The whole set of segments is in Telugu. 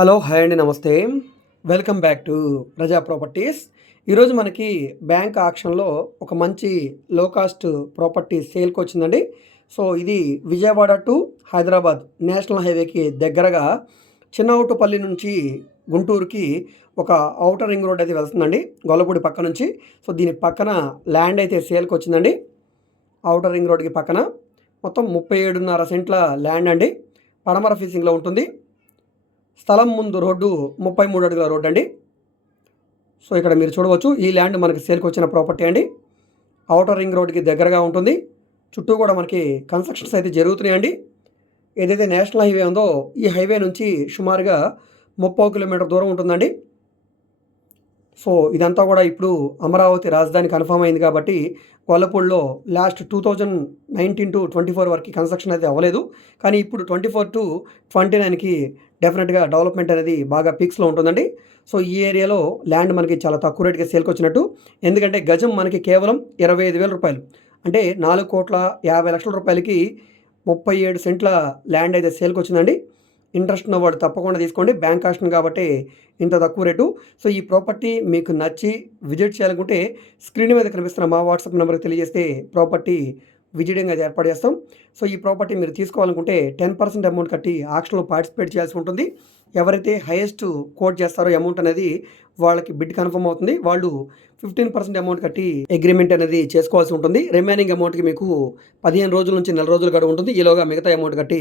హలో హాయ్ అండి నమస్తే. Welcome back to Praja properties ఈరోజు మనకి బ్యాంక్ ఆక్షన్లో ఒక మంచి లో కాస్ట్ ప్రాపర్టీ సేల్కి వచ్చిందండి. సో ఇది విజయవాడ టు హైదరాబాద్ నేషనల్ హైవేకి దగ్గరగా చిన్నవుటుపల్లి నుంచి గుంటూరుకి ఒక అవుటర్ రింగ్ రోడ్ అయితే వెళ్తుందండి గొల్లపూడి పక్క నుంచి. సో దీని పక్కన ల్యాండ్ అయితే సేల్కి వచ్చిందండి. అవుటర్ రింగ్ రోడ్కి పక్కన. మొత్తం ముప్పై ఏడున్నర సెంట్ల ల్యాండ్ అండి. పడమర ఫీసింగ్లో ఉంటుంది. స్థలం ముందు రోడ్డు ముప్పై మూడు అడుగుల రోడ్డు అండి. సో ఇక్కడ మీరు చూడవచ్చు ఈ ల్యాండ్ మనకి సేల్కి వచ్చిన ప్రాపర్టీ అండి. అవుటర్ రింగ్ రోడ్కి దగ్గరగా ఉంటుంది. చుట్టూ కూడా మనకి కన్స్ట్రక్షన్స్ అయితే జరుగుతున్నాయండి ఏదైతే నేషనల్ హైవే ఉందో ఈ హైవే నుంచి సుమారుగా ముప్పై కిలోమీటర్ దూరం ఉంటుందండి. సో ఇదంతా కూడా ఇప్పుడు అమరావతి రాజధాని కన్ఫర్మ్ అయింది కాబట్టి కొల్లపూడిలో last two thousand nineteen to twenty four వరకు కన్స్ట్రక్షన్ అయితే అవ్వలేదు. కానీ ఇప్పుడు ట్వంటీ ఫోర్ టు ట్వంటీ నైన్కి డెఫినెట్గా డెవలప్మెంట్ అనేది బాగా పీక్స్లో ఉంటుందండి. సో ఈ ఏరియాలో ల్యాండ్ మనకి చాలా తక్కువ రేటుకి సేల్కి వచ్చినట్టు ఎందుకంటే గజం మనకి కేవలం ఇరవై ఐదు వేల రూపాయలు. అంటే నాలుగు కోట్ల యాభై లక్షల రూపాయలకి ముప్పై ఏడు సెంట్ల ల్యాండ్ అయితే సేల్కి వచ్చిందండి ఇంట్రెస్ట్ ఉన్నవాడు తప్పకుండా తీసుకోండి. బ్యాంక్ ఆప్షన్ కాబట్టి ఇంత తక్కువ రేటు. సో ఈ ప్రాపర్టీ మీకు నచ్చి విజిట్ చేయాలనుకుంటే స్క్రీన్ మీద కనిపిస్తున్న మా వాట్సాప్ నెంబర్కి తెలియజేస్తే ప్రాపర్టీ విజిటింగ్ అది ఏర్పాటు చేస్తాం. సో ఈ ప్రాపర్టీ మీరు తీసుకోవాలనుకుంటే టెన్ పర్సెంట్ అమౌంట్ కట్టి ఆక్షన్లో పార్టిసిపేట్ చేయాల్సి ఉంటుంది. ఎవరైతే హైయెస్ట్ కోట్ చేస్తారో అమౌంట్ అనేది వాళ్ళకి బిడ్ కన్ఫర్మ్ అవుతుంది. వాళ్ళు ఫిఫ్టీన్ పర్సెంట్ అమౌంట్ కట్టి అగ్రిమెంట్ అనేది చేసుకోవాల్సి ఉంటుంది. రిమైనింగ్ అమౌంట్కి మీకు పదిహేను రోజుల నుంచి నెల రోజులు గడువు ఉంటుంది. ఈలోగా మిగతా అమౌంట్ కట్టి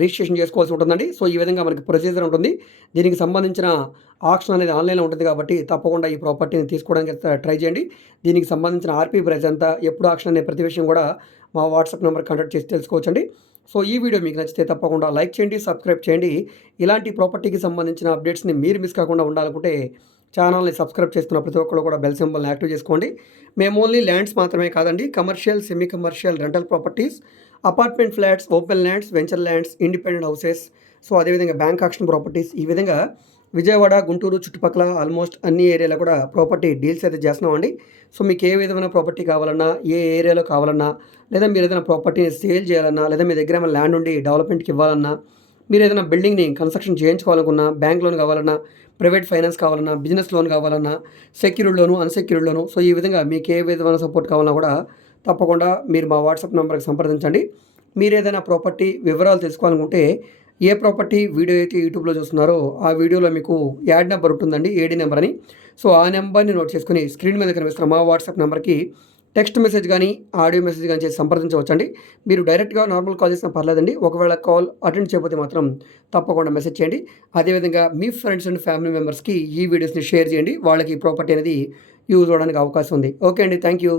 రిజిస్ట్రేషన్ చేసుకోవాల్సి ఉంటుందండి. సో ఈ విధంగా మనకి ప్రొసీజర్ ఉంటుంది. దీనికి సంబంధించిన ఆప్షన్ అనేది ఆన్లైన్లో ఉంటుంది కాబట్టి తప్పకుండా ఈ ప్రాపర్టీని తీసుకోవడానికి ట్రై చేయండి. దీనికి సంబంధించిన ఆర్పీ ప్రైజ్ ఎంత ఎప్పుడు ఆక్షన్ అనే ప్రతి విషయం కూడా మా వాట్సాప్ నెంబర్ కాంటాక్ట్ చేసి తెలుసుకోవచ్చండి. సో ఈ వీడియో మీకు నచ్చితే తప్పకుండా లైక్ చేయండి సబ్స్క్రైబ్ చేయండి. ఇలాంటి ప్రాపర్టీకి సంబంధించిన అప్డేట్స్ని మీరు మిస్ కాకుండా ఉండాలనుకుంటే ఛానల్ని సబ్స్క్రైబ్ చేస్తున్న ప్రతి ఒక్కరు కూడా బెల్ సింబల్ని యాక్టివ్ చేసుకోండి. మేము ఓన్లీ ల్యాండ్స్ మాత్రమే కాదండి commercial semi commercial rental properties apartment flats open lands venture lands independent houses. So అదేవిధంగా బ్యాంక్ ఆక్షన్ ప్రాపర్టీస్. ఈ విధంగా విజయవాడ గుంటూరు చుట్టుపక్కల ఆల్మోస్ట్ అన్ని ఏరియాలో కూడా ప్రాపర్టీ డీల్స్ అయితే చేస్తున్నామండి. సో మీకు ఏ విధమైన ప్రాపర్టీ కావాలన్నా ఏ ఏరియాలో కావాలన్నా లేదా మీరు ఏదైనా ప్రాపర్టీని సేల్ చేయాలన్నా లేదా మీ దగ్గర ఏమైనా ల్యాండ్ ఉండి డెవలప్మెంట్కి ఇవ్వాలన్నా మీరు ఏదైనా బిల్డింగ్ని కన్స్ట్రక్షన్ చేయించుకోవాలనుకున్నా బ్యాంక్ లోన్ కావాలన్నా ప్రైవేట్ ఫైనాన్స్ కావాలన్నా బిజినెస్ లోన్ కావాలన్నా secured loan unsecured loan so ఈ విధంగా మీకు ఏ విధమైన సపోర్ట్ కావాలన్నా కూడా తప్పకుండా మీరు మా వాట్సాప్ నెంబర్కి సంప్రదించండి. మీరు ఏదైనా ప్రాపర్టీ వివరాలు తెలుసుకోవాలనుకుంటే ఏ ప్రాపర్టీ వీడియో అయితే యూట్యూబ్లో చూస్తున్నారో ఆ వీడియోలో మీకు యాడ్ నెంబర్ ఉంటుందండి ఏడి నెంబర్ అని. సో ఆ నెంబర్ని నోట్ చేసుకుని స్క్రీన్ మీద కనిపిస్తున్న మా వాట్సాప్ నెంబర్కి టెక్స్ట్ మెసేజ్ కానీ ఆడియో మెసేజ్ కానీ చేసి సంప్రదించవచ్చండి. మీరు డైరెక్ట్గా నార్మల్ కాల్ చేసినా పర్లేదండి. ఒకవేళ కాల్ అటెండ్ చేయకపోతే మాత్రం తప్పకుండా మెసేజ్ చేయండి. అదేవిధంగా మీ ఫ్రెండ్స్ అండ్ ఫ్యామిలీ మెంబర్స్కి ఈ వీడియోస్ని షేర్ చేయండి. వాళ్ళకి ఈ ప్రాపర్టీ అనేది యూజ్ అవ్వడానికి అవకాశం ఉంది. ఓకే అండి. Thank you.